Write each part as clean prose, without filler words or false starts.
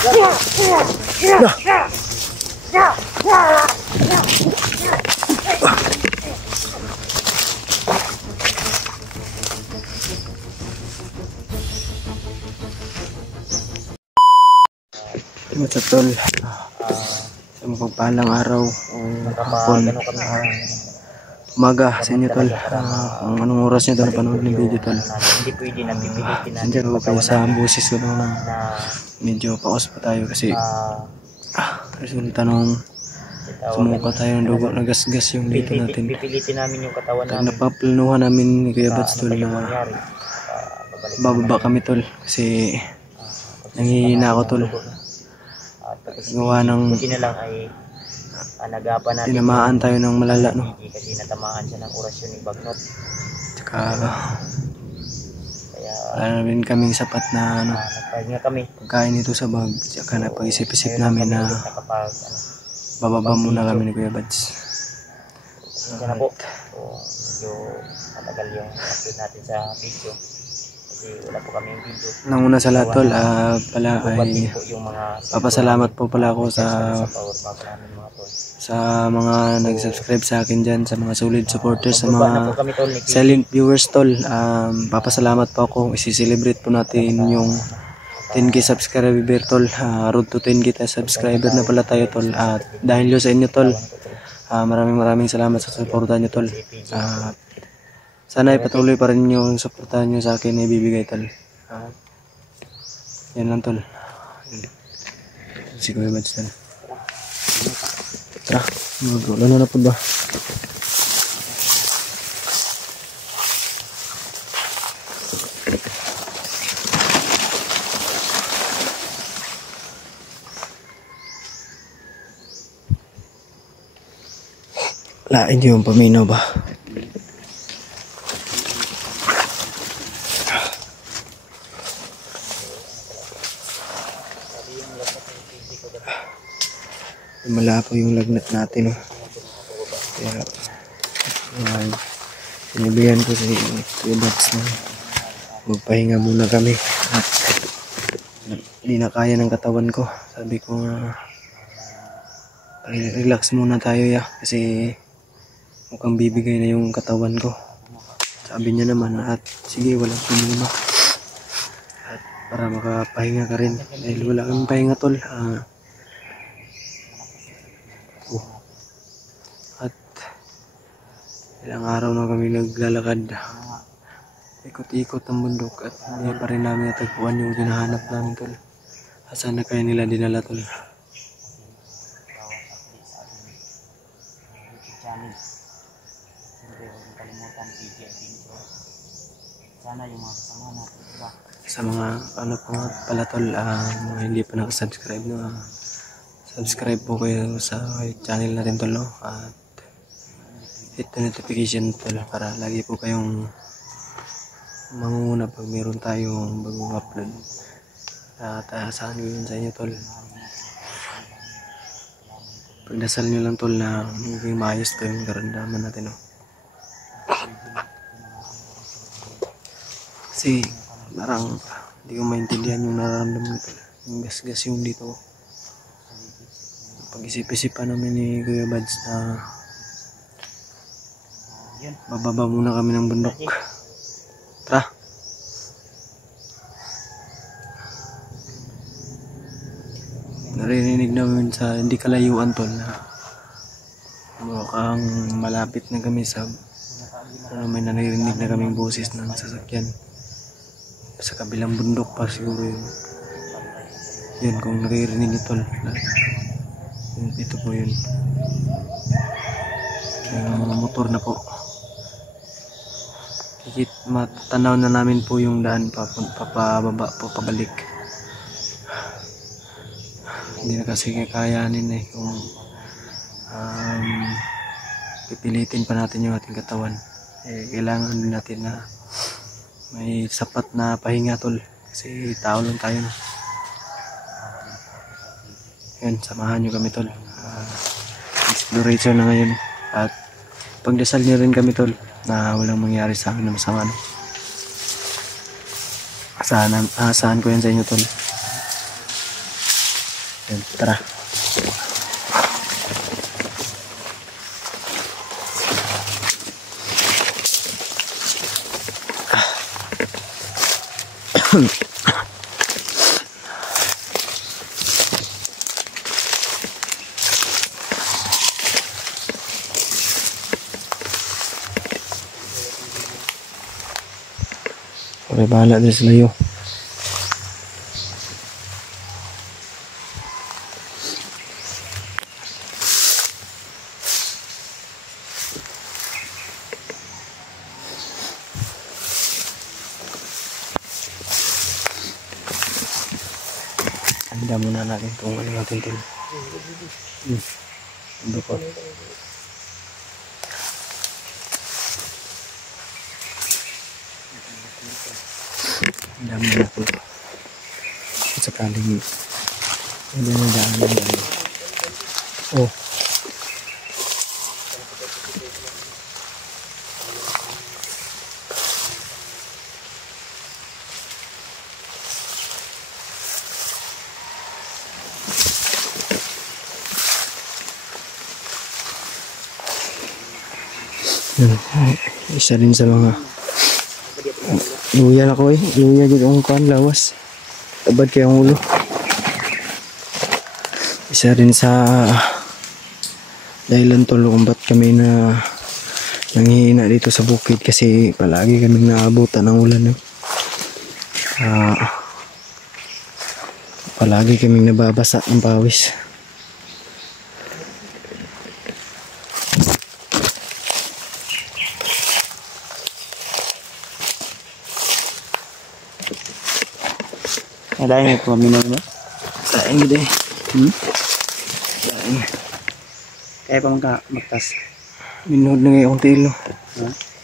What's up tol? Sa mapagpalang araw o hapon, umaga sa inyo tol. Kung anong oras nyo tol panood ng video tol. Nandiyan ako kayo sa busis ko na medyo paus pa tayo kasi resulta nung sumuka tayo ng dugo, nagasgas yung dito natin. Pag napaplanuhan namin ni Kuya Bats tol na bababa kami tol kasi nanghihina ako tol. Gawa ng tinamaan tayo ng malala no. Kasi natamaan siya ng orasyon ni Bagnot. Tsaka wala na rin kaming sapat na ano, pagkain dito sa bag. Tsaka napag-isip-isip namin na bababa muna kami ni Kuya Bads. Yan na po. So, medyo matagal yung upload natin sa video. Kasi wala po kami yung video. Nanguna sa lahat tol, pala ay papasalamat po pala ako sa mga nag-subscribe sa akin dyan, sa mga solid supporters, sa mga silent viewers tol. Papasalamat po ako. Isi-celebrate po natin yung 10k subscriber tol. Road to 10k subscriber na pala tayo tol. Dahil sa inyo tol, maraming salamat sa suporta nyo tol. Sana ipatuloy pa rin yung suportahan nyo sa akin na ibibigay tol. Yan lang tol. Si Kuya Bads tol. Tara, wala na po ba? Lain yung paminaw ba? Mala po yung lagnat natin, oh. Kaya sinabihan ko si Kuya Bads na magpahinga muna kami at hindi na kaya ng katawan ko. Sabi ko relax muna tayo ya, kasi mukhang bibigay na yung katawan ko. Sabi niya naman at sige, walang problema at para makapahinga ka rin dahil wala kang pahinga tol. At ilang araw na kami naglalakad, ikot-ikot ang bundok at hindi pa rin namin natagpuan yung hinahanap namin tol. Asan na kaya nila dinala tol? Sa mga ano po pala tol, mga hindi pa nakasubscribe na subscribe po kayo sa channel natin tol, no? At hit the notification tol para lagi po kayong mangunguna pag meron tayong bagong upload. At asahan ko yun sa inyo tol. Pagdasal nyo lang tol na magiging maayos to yung karamdaman natin, no? Kasi parang hindi ko maintindihan yung nararamdaman tol, yung gasgas yung dito. Pag-isip-isipan namin ni Kuya Bads na bababa muna kami ng bundok. Tara! Naririnig namin sa hindi kalayuan tol na mukhang malapit na kami sa may naririnig na kaming boses ng sasakyan sa kabilang bundok pa siguro yun. Yun kung naririnig nyo tol. Ito po yun. Yung mga motor na po. Matanaw na namin po yung daan papababa po pabalik. Hindi na kasi kakayanin eh kung pipilitin pa natin yung ating katawan. Kailangan din natin na may sapat na pahinga tol, kasi tao lang tayo na. Yan, samahan nyo kami tol. Exploration na ngayon at pagdasal nyo rin kami tol na walang mangyari sa akin na masama, no? Asahan ko yan sa inyo tol. Yan, tara. Okay, bahala din sila yun. Handa muna natin itong ano natin ito. Ando ko. Handa muna natin ito. At sakaling hindi na daanan yan. Oh. Isa rin sa mga luya na ko eh. Luya dito ang kuhan, lawas. Tabad kaya ang ulo. Isa rin sa dahilan tolo kung ba't kami na nanghihina dito sa bukid kasi palagi kaming naabutan ng ulan. Palagi kaming nababasa ng pawis. Ada yang itu minum ya? Saing gede. Saing. Kayak pamangka magtas. Minuhod na ngayon akong tilo.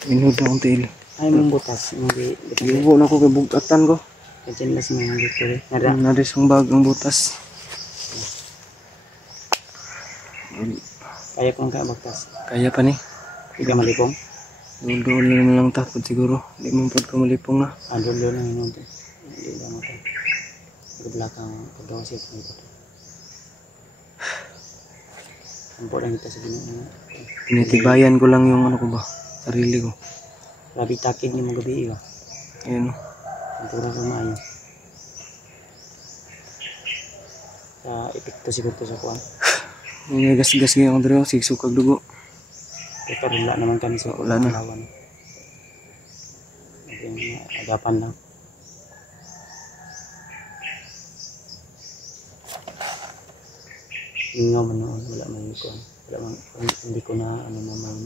Minuhod na akong tilo. Ay mong butas, hindi. Ibubo na ko kay bugatan ko. Kacinlas mo yung dito eh. Naris ang bagang butas. Kaya pamangka magtas. Kaya pa ni. Hindi ka malipong? Doon na lang tapos siguro. Hindi mo pa malipong na. Doon na yun. Hindi lang ako. Ke belakang pegawai sih itu. Empok lang kita segini. Tinitibayan ko lang yung ano ko ba, sarili ko. Labi takid ni mga gabi ka. Ayun. Pura sama ayo. Sa epekto siguro sa kuan. May gas-gas ngayon dito, sigsukag dugo. Kita wala naman kami sa wala na. Lawan. Agapan lang. Ingaw man noon, wala man ko. Wala man, hindi ko na ano naman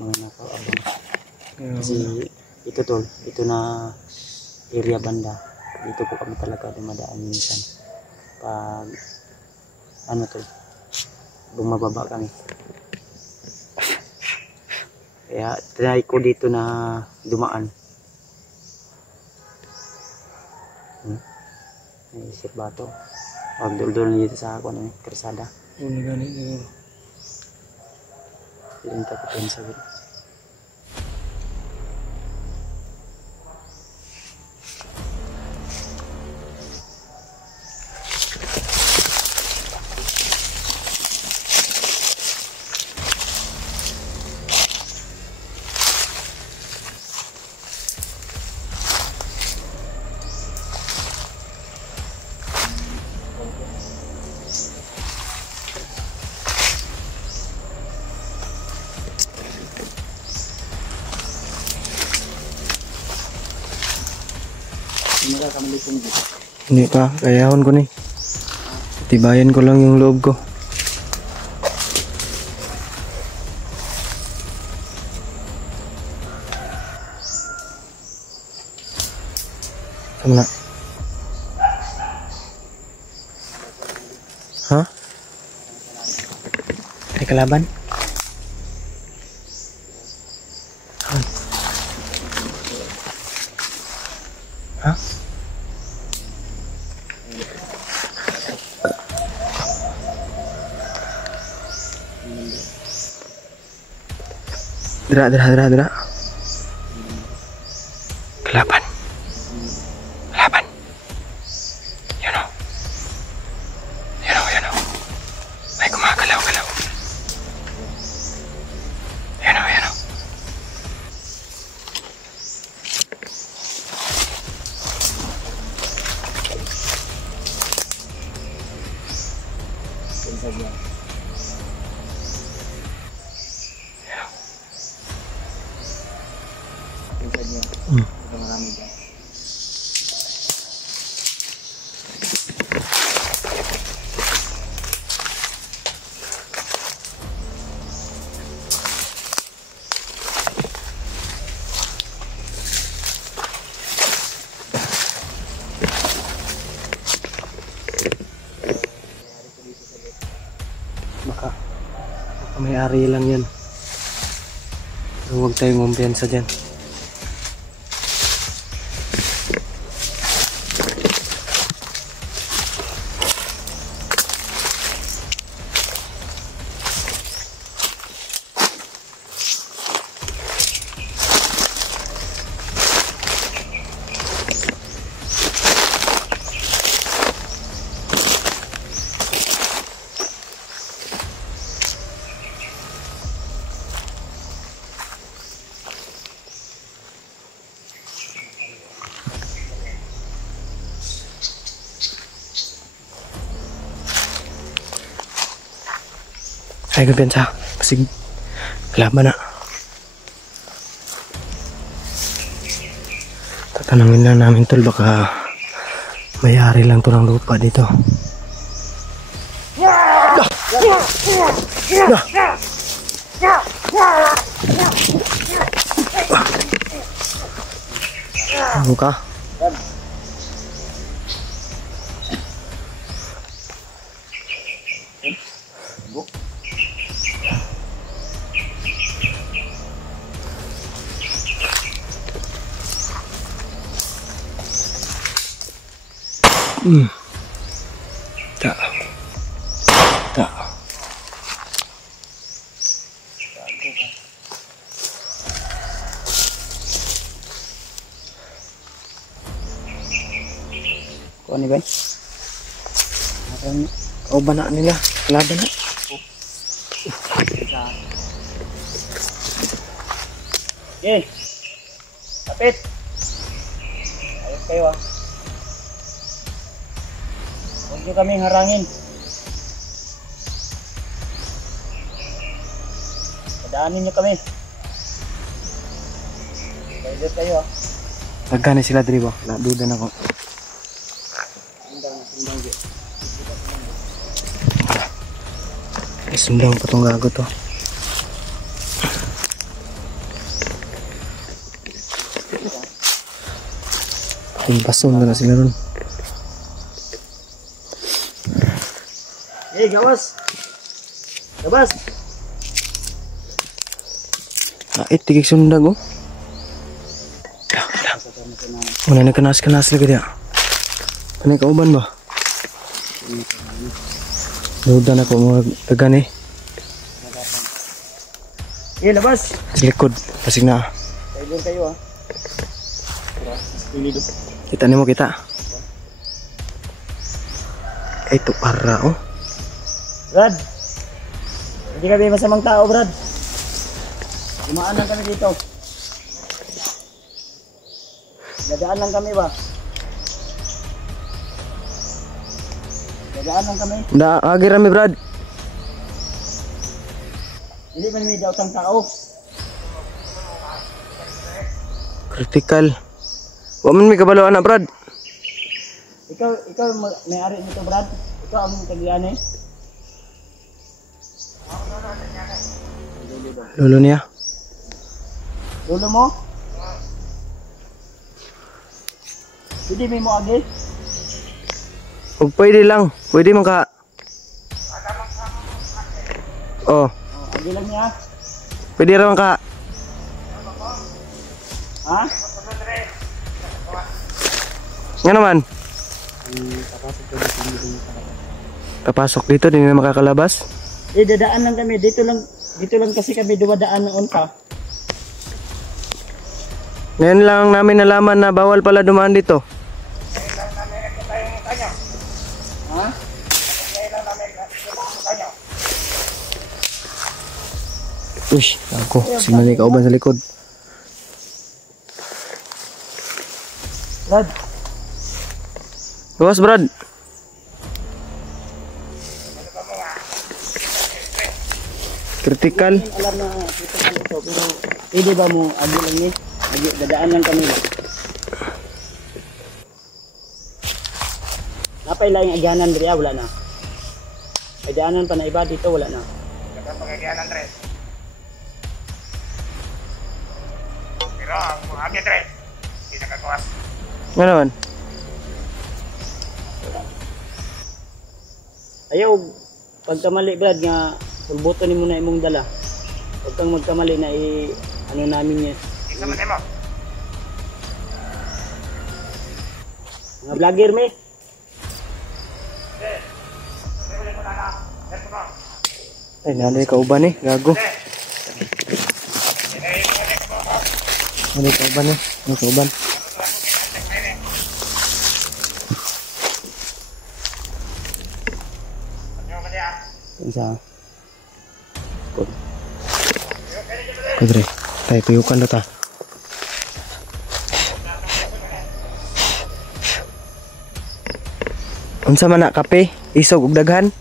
mga nakaabang. Kasi ito tol, ito na area banda. Dito po kami talaga dumadaan minsan. Pag ano tol, bumababa kami. Kaya try ko dito na dumaan. Isip bato. Pagdul-dul dito sa ako ng kersada. Ano gani siguro. Hindi ko pensa gitu. Hindi pa, kayahon ko ni. Tibayan ko lang yung loob ko. Sama na. Ha? Ada kelaban? Hah? Dra. Kelaban. Kelaban. You know. Baka may-ari lang yan. Pero huwag tayong kumpiyansa dyan. Ay, kumpiyansa. Kasi laban na. Tatanungin lang namin tol, baka may-ari lang to ng lupa dito. Ano ka? Tak. Tak. Kau ni Ben? Kau banak nila. Laban na. Okay. Kapit. Ayos kayo ah. Huwag niyo kaming harangin. Padaanin niyo kami. Pwede kayo ah. Nagkani sila diri ba? Duda na ko. Sundang pa tong gago to. Pasun na sila ron. Eh, gawas. Gawas. Ait tigig sundag oh. Wala na kanas-kanas lagi dia. Panay kauban ba? Duda na ko mo tagan eh. Eh, labas. Sa likod, pasig na. Kayo kayo ah. Pilih dulu. Kita ni mo kita. Ito para oh. Brad. Hindi kami masamang tao, Brad. Dumaan lang kami dito. Dadaan lang kami ba? Dadaan lang kami. Da agi rami Brad. Hindi man may daw tao. Critical. Wa man mi kabalo ana Brad. Ikaw may-ari nito, Brad. Ikaw ang tagian eh. Lolo niya. Lolo mo? Hindi may mo agi? Ug pwede lang. Pwede man ka. Oh, Agi lang niya. pwede ra man ka. Ha? Nga naman. Papasok dito, di na makakalabas. Eh, dadaan lang kami. Dito lang kasi kami dumadaan noon pa. Ngayon lang namin nalaman na bawal pala dumaan dito. Ha? Uy, ako. Sino may kauban sa likod. Brad, Gawas Brad. Critical. Alam na critical ito, pero pwede ba mo agi lang ni? Agi, dadaan lang kami ba? Napay lang yung agyanan diri, wala na. Agyanan pa na iba dito, wala na. Dapat pag-agyanan, Tres. Pero ang agya, Tres, hindi nakakuha. Ano naman? Ayaw, pagkamali Brad nga, pulbuto ni mo na imong dala. Huwag kang magkamali na ano namin yan. Isa man mo. Mga vlogger me. Ay, nanay kauban eh. Gago. Nanay kauban eh. Nanay kauban. Isa. Kudre. Tayo, tuyukan na ta. Unsa man na kape? Isog ug daghan?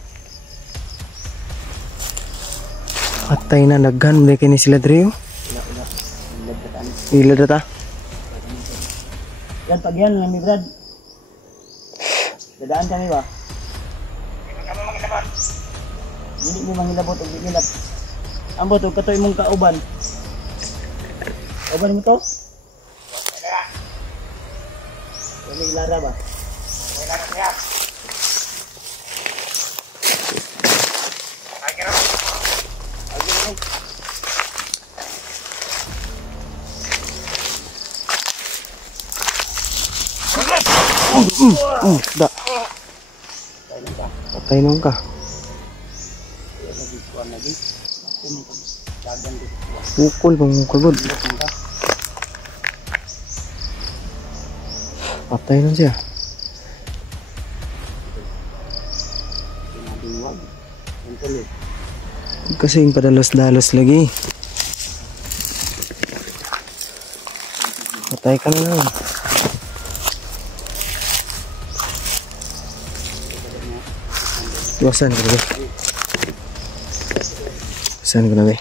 Atay na daghan. Muli kini sila dre. Ila data. Yan, pag yan, nami Brad. Dadaan kami ba? Hindi mo mangilabot o gilap. Ambot o katoy mong kauban. Kauban mo to? Wala ilara ba? Da. Patay nung ka. Pukul bang kagod. Patay nung siya. Kasi yung padalos-dalos lagi. Patay ka na lang. Iwasan ko na ba? Iwasan ko na ba?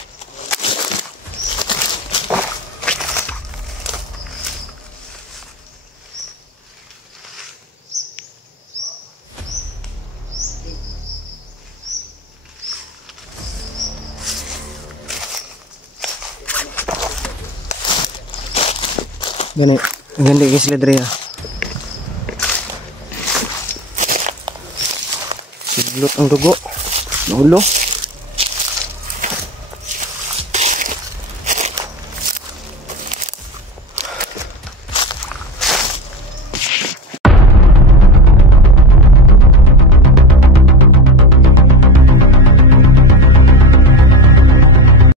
Gani, ganda kayo sila dre ha. Siglot ang dugo. Naulo.